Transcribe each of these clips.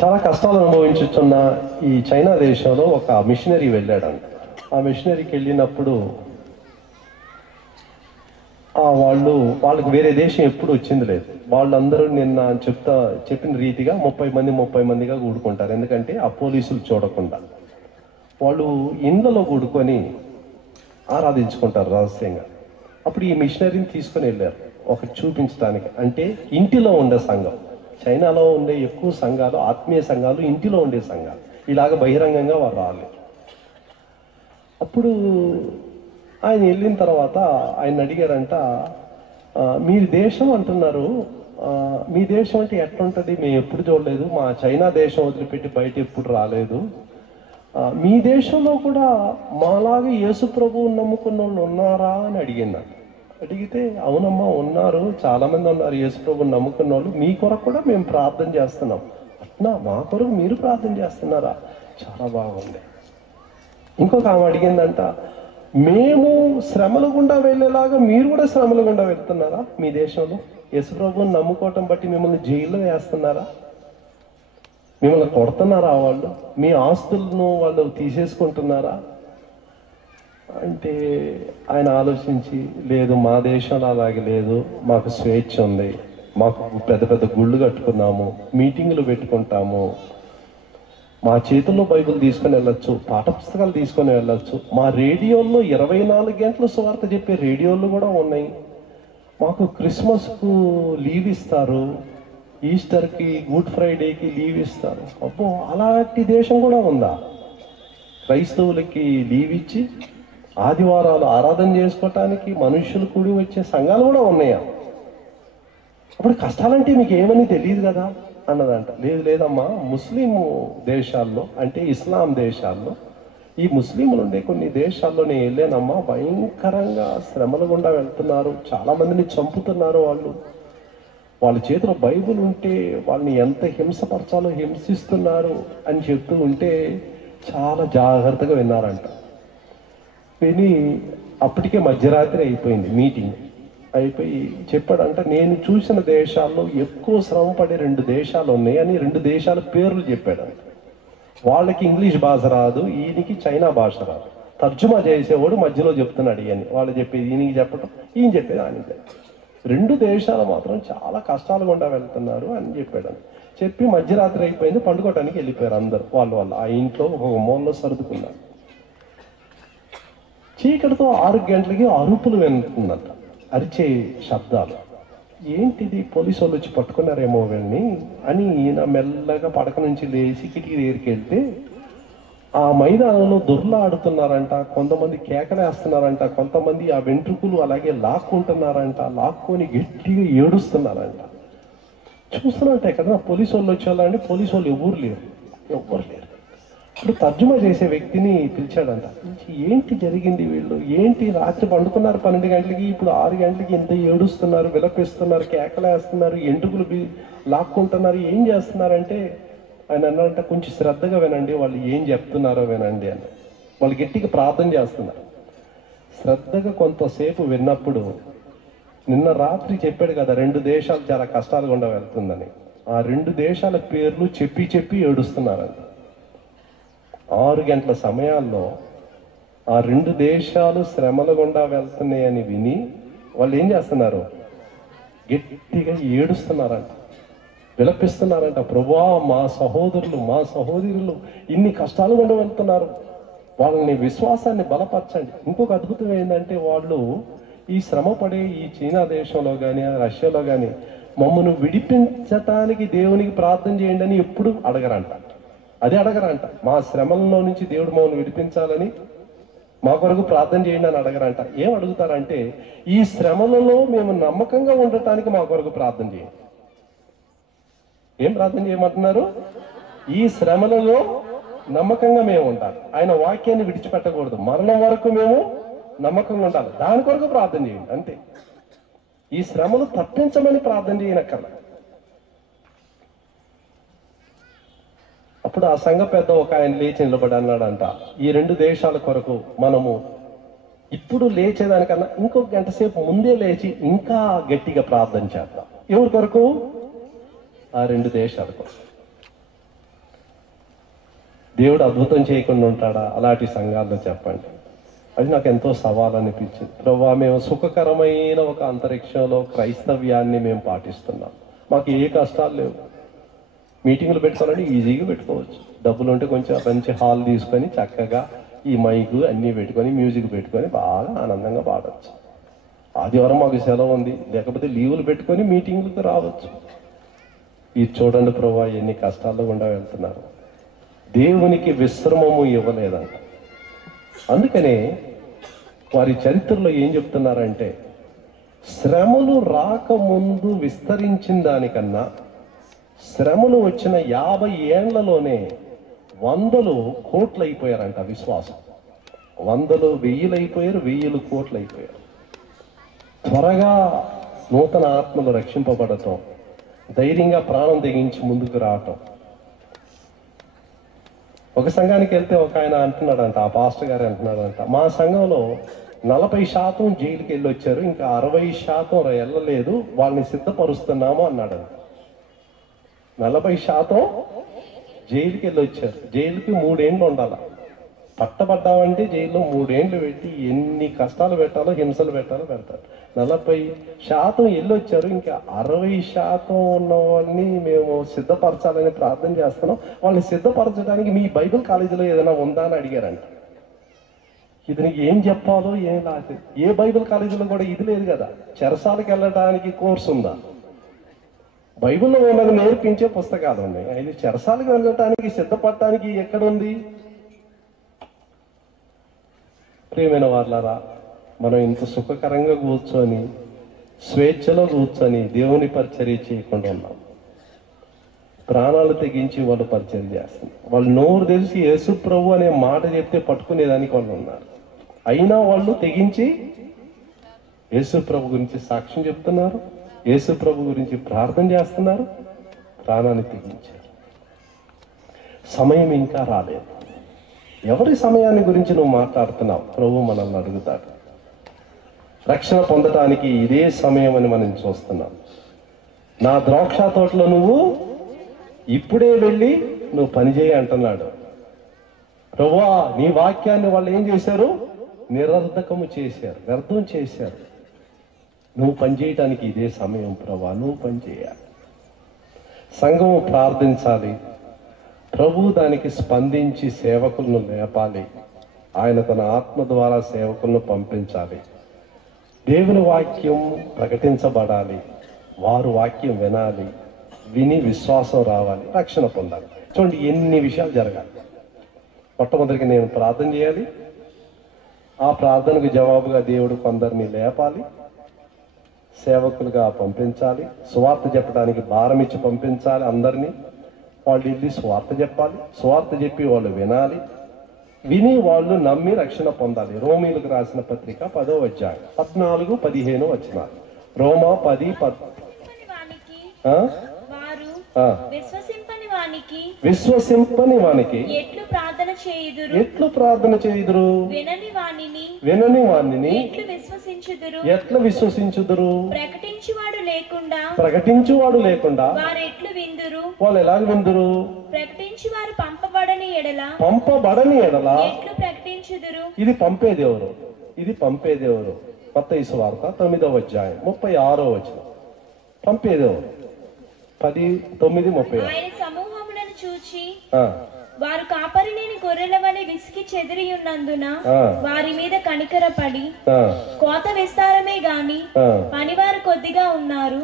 చాలా కష్టాలు అనుభవించుతున్న ఈ చైనా దేశంలో ఒక మిషనరీ వెళ్ళాడంట. ఆ మిషనరీకి వెళ్ళినప్పుడు వాళ్ళకి వేరే దేశం ఎప్పుడు వచ్చింది లేదు. వాళ్ళందరూ నిన్న చెప్పిన రీతిగా 30 మందిగా కూడుకుంటారు. ఎందుకంటే ఆ పోలీసులు చూడకుండా వాళ్ళు ఇండ్లలో కూడుకొని ఆరాధించుకుంటారు రహస్యంగా. అప్పుడు ఈ మిషనరీని తీసుకొని వెళ్ళారు ఒకటి చూపించడానికి. అంటే ఇంటిలో ఉండే సంఘం, చైనాలో ఉండే ఎక్కువ సంఘాలు ఆత్మీయ సంఘాలు ఇంటిలో ఉండే సంఘాలు, ఇలాగ బహిరంగంగా వారు రాలేదు. అప్పుడు ఆయన వెళ్ళిన తర్వాత ఆయన అడిగారంట, మీ దేశం అంటున్నారు, మీ దేశం అంటే ఎట్లుంటుంది, మేము ఎప్పుడు చూడలేదు, మా చైనా దేశం వదిలిపెట్టి బయట ఎప్పుడు రాలేదు, మీ దేశంలో కూడా మాలాగా యేసు ప్రభువుని నమ్ముకున్న వాళ్ళు ఉన్నారా అని అడిగిందంట. అడిగితే అవునమ్మా ఉన్నారు, చాలా మంది ఉన్నారు యేసు ప్రభువుని నమ్ముకున్న వాళ్ళు, మీ కొరకు కూడా మేము ప్రార్థన చేస్తున్నాం. అట్నా, మా కొరకు మీరు ప్రార్థన చేస్తున్నారా, చాలా బాగుంది. ఇంకొక ఆమె అడిగిందంట, మేము శ్రమల గుండా వెళ్ళేలాగా మీరు కూడా శ్రమల గుండా వెళ్తున్నారా మీ దేశంలో, యేసు ప్రభువుని నమ్ముకోవటం బట్టి మిమ్మల్ని జైల్లో వేస్తున్నారా, మిమ్మల్ని కొడుతున్నారా, వాళ్ళు మీ ఆస్తులను వాళ్ళు తీసేసుకుంటున్నారా అంటే ఆయన ఆలోచించి, లేదు మా దేశంలో అలాగే లేదు, మాకు స్వేచ్ఛ ఉంది, మాకు పెద్ద పెద్ద గుళ్ళు కట్టుకున్నాము, మీటింగులు పెట్టుకుంటాము, మా చేతుల్లో బైబిల్ తీసుకొని వెళ్ళొచ్చు, పాఠ పుస్తకాలు తీసుకొని వెళ్ళొచ్చు, మా రేడియోల్లో 24 గంటలు సువార్త చెప్పే రేడియోలు కూడా ఉన్నాయి, మాకు క్రిస్మస్కు లీవ్ ఇస్తారు, ఈస్టర్కి గుడ్ ఫ్రైడేకి లీవ్ ఇస్తారు. అబ్బో, అలాంటి దేశం కూడా ఉందా? క్రైస్తవులకి లీవ్ ఇచ్చి ఆదివారాలు ఆరాధన చేసుకోవటానికి మనుషులు కూడి వచ్చే సంఘాలు కూడా ఉన్నాయా? అప్పుడు కష్టాలంటే మీకు ఏమని తెలియదు కదా అన్నదంట. లేదమ్మా, ముస్లిం దేశాల్లో అంటే ఇస్లాం దేశాల్లో, ఈ ముస్లింలు ఉండే కొన్ని దేశాల్లో నేను వెళ్ళానమ్మా, భయంకరంగా శ్రమల గుండా వెళ్తున్నారు, చాలా మందిని చంపుతున్నారు, వాళ్ళ చేతిలో బైబిల్ ఉంటే వాళ్ళని ఎంత హింసపరచాలో హింసిస్తున్నారు అని చెప్తూ ఉంటే చాలా జాగ్రత్తగా విన్నారంట. విని అప్పటికే మధ్యరాత్రి అయిపోయింది, మీటింగ్ అయిపోయి చెప్పాడంట, నేను చూసిన దేశాల్లో ఎక్కువ శ్రమ పడే 2 దేశాలు ఉన్నాయి అని 2 దేశాల పేర్లు చెప్పాడంట. వాళ్ళకి ఇంగ్లీష్ భాష రాదు, ఈయనకి చైనా భాష రాదు, తర్జుమా చేసేవాడు మధ్యలో చెప్తున్నాడు అని, వాళ్ళు చెప్పేది ఈయనకి చెప్పటం, ఈయన చెప్పేది ఆయన. 2 దేశాలు మాత్రం చాలా కష్టాలు గుండా వెళ్తున్నారు అని చెప్పాడు. చెప్పి మధ్యరాత్రి అయిపోయింది, పండుకోవటానికి వెళ్ళిపోయారు అందరు. వాళ్ళు ఆ ఇంట్లో ఒక మూలలో సర్దుకున్నారు. చీకటితో 6 గంటలకి అరుపులు వింటుందంట, అరిచే శబ్దాలు. ఏంటిది, పోలీసు వాళ్ళు వచ్చి పట్టుకున్నారేమో వీళ్ళని అని ఈయన మెల్లగా పడక నుంచి లేచి కిటికీ దగ్గరికి వెళ్తే ఆ మైదానంలో దొర్లాడుతున్నారంట, కొంతమంది కేకలేస్తున్నారంట, కొంతమంది ఆ వెంట్రుకలు అలాగే లాక్కుంటున్నారంట, లాక్కొని గట్టిగా ఏడుస్తున్నారంట. చూస్తున్నట్టు ఎక్కడన్నా పోలీసు వాళ్ళు వచ్చేవాళ్ళంటే పోలీసు వాళ్ళు ఎవ్వరు లేరు. ఇప్పుడు తర్జుమా చేసే వ్యక్తిని పిలిచాడంట. ఏంటి జరిగింది, వీళ్ళు ఏంటి రాత్రి పండుకున్నారు 12 గంటలకి, ఇప్పుడు 6 గంటలకి ఎంత ఏడుస్తున్నారు, విలపిస్తున్నారు, కేకలేస్తున్నారు, ఎంటుకులు లాక్కుంటున్నారు, ఏం చేస్తున్నారంటే ఆయన అన్నారంట, కొంచెం శ్రద్ధగా వినండి, వాళ్ళు ఏం చెప్తున్నారో వినండి అని. వాళ్ళు గట్టిగా ప్రార్థన చేస్తున్నారు. శ్రద్ధగా కొంతసేపు విన్నప్పుడు, నిన్న రాత్రి చెప్పాడు కదా 2 దేశాలు చాలా కష్టాలు గుండా వెళ్తుందని, ఆ 2 దేశాల పేర్లు చెప్పి ఏడుస్తున్నారంట. 6 గంటల సమయాల్లో ఆ 2 దేశాలు శ్రమల గుండా వెళ్తున్నాయని విని వాళ్ళు ఏం చేస్తున్నారు, గట్టిగా ఏడుస్తున్నారంట, విలపిస్తున్నారంట. ప్రభువా, మా సహోదరులు మా సహోదరులు ఇన్ని కష్టాలు గుండా వెళ్తున్నారు, వాళ్ళని విశ్వాసాన్ని బలపరచండి. ఇంకొక అద్భుతం ఏంటంటే, వాళ్ళు ఈ శ్రమ పడే ఈ చైనా దేశంలో కానీ రష్యాలో కానీ మమ్మల్ని విడిపించటానికి దేవునికి ప్రార్థన చేయండి అని ఎప్పుడు అడగరంట. అదే అడగరంట, మా శ్రమల్లో నుంచి దేవుడు మమ్మల్ని విడిపించాలని మా కొరకు ప్రార్థన చేయండి అని అడగరంట. ఏం అడుగుతారంటే, ఈ శ్రమలలో మేము నమ్మకంగా ఉండటానికి మా కొరకు ప్రార్థన చేయండి. ఏం ప్రార్థన చేయమంటున్నారు? ఈ శ్రమలలో నమ్మకంగా మేము ఉండాలి, ఆయన వాక్యాన్ని విడిచిపెట్టకూడదు, మరణం వరకు మేము నమ్మకంగా ఉండాలి, దాని కొరకు ప్రార్థన చేయండి అంతే. ఈ శ్రమలు తప్పించమని ప్రార్థన చేయనక్కర్లా. అప్పుడు ఆ సంఘ పెద్ద ఒక ఆయన లేచి నిలబడి అన్నాడంట, ఈ 2 దేశాల కొరకు మనము ఇప్పుడు లేచేదానికన్నా ఇంకొక గంట సేపు ముందే లేచి ఇంకా గట్టిగా ప్రార్థన చేద్దాం. ఎవరి కొరకు? ఆ 2 దేశాల కొరకు. దేవుడు అద్భుతం చేయకుండా ఉంటాడా? అలాంటి సంఘాల్లో చెప్పండి. అది నాకు ఎంతో సవాల్ అనిపించింది. ప్రభువా, మేము సుఖకరమైన ఒక అంతరిక్షంలో క్రైస్తవ్యాన్ని మేము పాటిస్తున్నాం. మాకు ఏ కష్టాలు లేవు. మీటింగ్లు పెట్టుకోవాలంటే ఈజీగా పెట్టుకోవచ్చు. డబ్బులు ఉంటే కొంచెం మంచి హాల్ తీసుకొని చక్కగా ఈ మైకు అన్నీ పెట్టుకొని మ్యూజిక్ పెట్టుకొని బాగా ఆనందంగా పాడవచ్చు. ఆదివారం మాకు సెలవు ఉంది, లేకపోతే లీవులు పెట్టుకొని మీటింగ్లకు రావచ్చు. ఇది చూడండి ప్రభువా, ఎన్ని కష్టాల్లో గుండా వెళ్తున్నారు. దేవునికి విశ్రమము ఇవ్వలేదంట. అందుకనే వారి చరిత్రలో ఏం చెప్తున్నారంటే, శ్రమలు రాకముందు విస్తరించిన దానికన్నా శ్రమలు వచ్చిన 50 ఏళ్లలోనే 100 కోట్లు అయిపోయారంట. విశ్వాసం 100 1000 అయిపోయారు, 1000 కోట్లు అయిపోయారు. త్వరగా నూతన ఆత్మలు రక్షింపబడటం, ధైర్యంగా ప్రాణం తెగించి ముందుకు రావటం. ఒక సంఘానికి వెళ్తే ఒక ఆయన అంటున్నాడంట, ఆ పాస్టర్ గారు అంటున్నాడంట, మా సంఘంలో 40% జైలుకి వెళ్ళి వచ్చారు, ఇంకా 60% వెళ్ళలేదు, వాళ్ళని సిద్ధపరుస్తున్నాము అన్నాడంట. 40% జైలుకి వెళ్ళి వచ్చారు. జైలుకి 3 ఏళ్ళు ఉండాల. పట్టబడ్డామంటే జైల్లో 3 ఏళ్ళు పెట్టి ఎన్ని కష్టాలు పెట్టాలో, హింసలు పెట్టాలో పెడతారు. 40% వెళ్ళొచ్చారు, ఇంకా 60% ఉన్న వాళ్ళని మేము సిద్ధపరచాలని ప్రార్థన చేస్తున్నాం. వాళ్ళని సిద్ధపరచడానికి మీ బైబిల్ కాలేజీలో ఏదైనా ఉందా అని అడిగారంట. ఇతనికి ఏం చెప్పాలో ఏం లేదు. ఏ బైబిల్ కాలేజీలో కూడా ఇది లేదు కదా. చెరసాలకు వెళ్ళడానికి కోర్సు ఉందా? బైబిల్లో ఉన్నది నేర్పించే పుస్తకాలు ఉన్నాయి. ఇది చెరసాలకు వెళ్ళటానికి సిద్ధపడటానికి ఎక్కడుంది? ప్రియమైన వాళ్ళారా, మనం ఇంత సుఖకరంగా కూర్చొని స్వేచ్ఛలో కూర్చొని దేవుని పరిచర్య చేయకుండా ఉన్నాం. ప్రాణాలు తెగించి వాళ్ళు పరిచర్య చేస్తున్నారు. వాళ్ళు నోరు తెలిసి యేసు ప్రభు అనే మాట చెప్తే పట్టుకునేదానికి వాళ్ళు ఉన్నారు. అయినా వాళ్ళు తెగించి యేసు ప్రభు గురించి సాక్ష్యం చెప్తున్నారు, యేసు ప్రభు గురించి ప్రార్థన చేస్తున్నారు, ప్రాణాన్ని తెగించారు. సమయం ఇంకా రాలేదు. ఎవరి సమయాన్ని గురించి నువ్వు మాట్లాడుతున్నావు? ప్రభు మనల్ని అడుగుతాడు. రక్షణ పొందటానికి ఇదే సమయం అని మనం చూస్తున్నాం. నా ద్రాక్ష తోటలో నువ్వు ఇప్పుడే వెళ్ళి నువ్వు పనిచేయి అంటున్నాడు. ప్రభువా, నీ వాక్యాన్ని వాళ్ళు ఏం చేశారు? నిరర్ధకము చేశారు, వ్యర్థం చేశారు. నువ్వు పనిచేయటానికి ఇదే సమయం ప్రభువా, నువ్వు పనిచేయాలి. సంఘము ప్రార్థించాలి. ప్రభు దానికి స్పందించి సేవకులను లేపాలి. ఆయన తన ఆత్మ ద్వారా సేవకులను పంపించాలి. దేవుని వాక్యం ప్రకటించబడాలి. వారు వాక్యం వినాలి, విని విశ్వాసం రావాలి, రక్షణ పొందాలి. చూడండి, ఎన్ని విషయాలు జరగాలి. మొట్టమొదటిగా నేను ప్రార్థన చేయాలి. ఆ ప్రార్థనకు జవాబుగా దేవుడు కొందరిని లేపాలి, సేవకులుగా పంపించాలి. సువార్త చెప్పడానికి భారం ఇచ్చి పంపించాలి అందరినీ. వాళ్ళు వెళ్ళి సువార్త చెప్పాలి. సువార్త చెప్పి వాళ్ళు వినాలి. విని వాళ్ళు నమ్మి రక్షణ పొందాలి. రోమీలకు రాసిన పత్రిక 10వ అధ్యాయం 14-15 వచనాలు. రోమా 10 విశ్వసింపని వానికి ఎట్లు ప్రార్థన చేయుదురు? వినని వానిని ఎట్లా విశ్వసించుదురు? ప్రకటించువాడు లేకుండా వాళ్ళు ఎలాగ విందురు? పంపబడని ఎడల ఇది పంపేదెవరు? ఇది పంపేదెవరు? మత్తయి సువార్త 9వ అధ్యాయం 36వ వచనం. పంపేదెవరు? 10:9-36. చూచి వారు కాపరి లేని గొర్రెల వలె విసికి చెదిరి ఉన్నందున వారి మీద కనికరపడి కోత విస్తారమే గాని పనివారు కొద్దిగా ఉన్నారు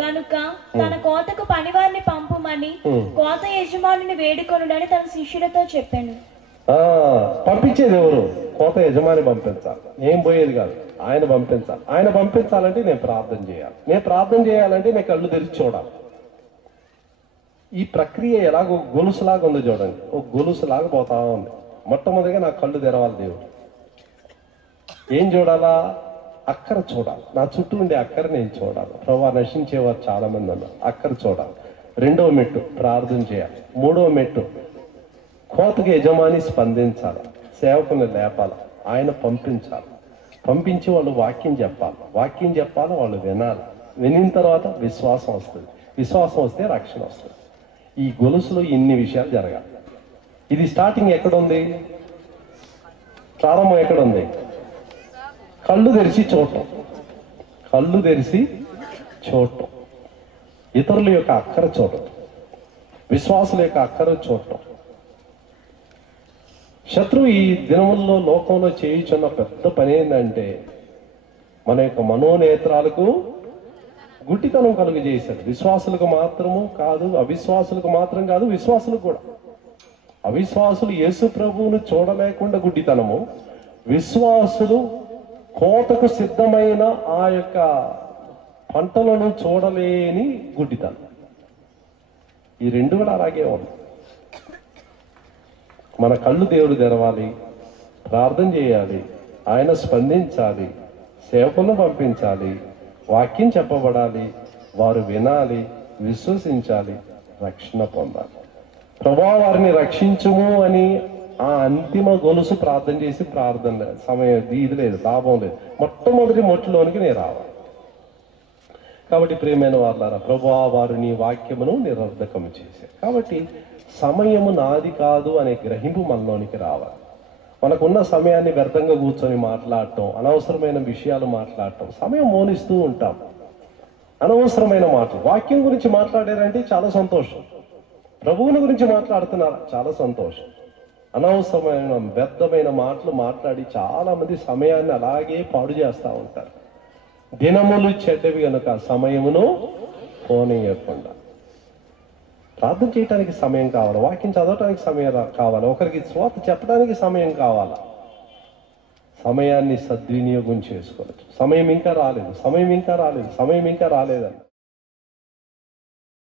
గనుక తన కోతకు పనివారిని పంపుమని కోత యజమానుని వేడుకొనుడని తన శిష్యులతో చెప్పాను. పంపించేది ఎవరు? కోత యజమాని పంపించాలి, ఏం పోయేది కాదు. ఆయన పంపించాలి. ఆయన పంపించాలంటే నేను ప్రార్థన చేయాలి. నేను ప్రార్థన చేయాలంటే నేను కళ్ళు తెరిచి చూడాలి. ఈ ప్రక్రియ ఎలాగో గొలుసులాగా ఉంది చూడండి. ఒక గొలుసులాగా పోతా ఉంది. మొట్టమొదటిగా నా కళ్ళు తెరవాలి. దేవుడు ఏం చూడాలా? అక్కర చూడాలి. నా చుట్టూ ఉండే అక్కర నేను చూడాలి. ప్రభువా, నశించేవారు చాలా మంది ఉన్నారు, అక్కర చూడాలి. 2వ మెట్టు ప్రార్థన చేయాలి. 3వ మెట్టు కోతకి యజమాని స్పందించాలి, సేవకుని లేపాలి, ఆయన పంపించాలి. పంపించి వాళ్ళు వాక్యం చెప్పాలి. వాక్యం చెప్పాలి, వాళ్ళు వినాలి. వినిన తర్వాత విశ్వాసం వస్తుంది. విశ్వాసం వస్తే రక్షణ వస్తుంది. ఈ గొలుసులో ఇన్ని విషయాలు జరగాలి. ఇది స్టార్టింగ్ ఎక్కడుంది? ప్రారంభం ఎక్కడుంది? కళ్ళు తెరిచి చూడటం. కళ్ళు తెరిచి చూడటం, ఇతరుల యొక్క అక్కర చూడటం, విశ్వాసుల యొక్క అక్కర చూడటం. శత్రువు ఈ దినముల్లో లోకంలో చేయుచున్న పెద్ద పని ఏంటంటే మన యొక్క మనోనేత్రాలకు గుడ్డితనం కలుగజేశాడు. విశ్వాసులకు మాత్రము కాదు, అవిశ్వాసులకు మాత్రం కాదు, విశ్వాసులకు కూడా. అవిశ్వాసులు యేసు ప్రభువును చూడలేకుండా గుడ్డితనము, విశ్వాసులు కోతకు సిద్ధమైన ఆ యొక్క పంటలను చూడలేని గుడ్డితనం. ఈ రెండు కూడా అలాగే ఉంది. మన కళ్ళు దేవుడు తెరవాలి, ప్రార్థన చేయాలి, ఆయన స్పందించాలి, సేవకులను పంపించాలి, వాక్యం చెప్పబడాలి, వారు వినాలి, విశ్వసించాలి, రక్షణ పొందాలి. ప్రభువా వారిని రక్షించుము అని ఆ అంతిమ గొలుసు ప్రార్థన చేసి ప్రార్థన లేదు, సమయం ఇది లేదు, లాభం లేదు. మొట్టమొదటి మొట్టులోనికి నేను రావాలి. కాబట్టి ప్రియమైన వాళ్ళారా, ప్రభువా వారు నీ వాక్యమును నిరర్ధకము చేశారు. కాబట్టి సమయము నాది కాదు అనే గ్రహింపు మనలోనికి రావాలి. మనకున్న సమయాన్ని వ్యర్థంగా కూర్చొని మాట్లాడటం, అనవసరమైన విషయాలు మాట్లాడటం, సమయం మోనిస్తూ ఉంటాం. అనవసరమైన మాటలు, వాక్యం గురించి మాట్లాడారంటే చాలా సంతోషం, ప్రభువుని గురించి మాట్లాడుతున్నారు చాలా సంతోషం. అనవసరమైన వ్యర్థమైన మాటలు మాట్లాడి చాలా మంది సమయాన్ని అలాగే పాడు చేస్తూ ఉంటారు. దినములు చెడ్డవి కనుక సమయమును పోనీయకుండా. ప్రార్థన చేయడానికి సమయం కావాలి, వాక్యం చదవటానికి సమయం కావాలి, ఒకరికి స్వార్థ చెప్పడానికి సమయం కావాలి. సమయాన్ని సద్వినియోగం చేసుకోవచ్చు. సమయం ఇంకా రాలేదు, సమయం ఇంకా రాలేదు, సమయం ఇంకా రాలేదని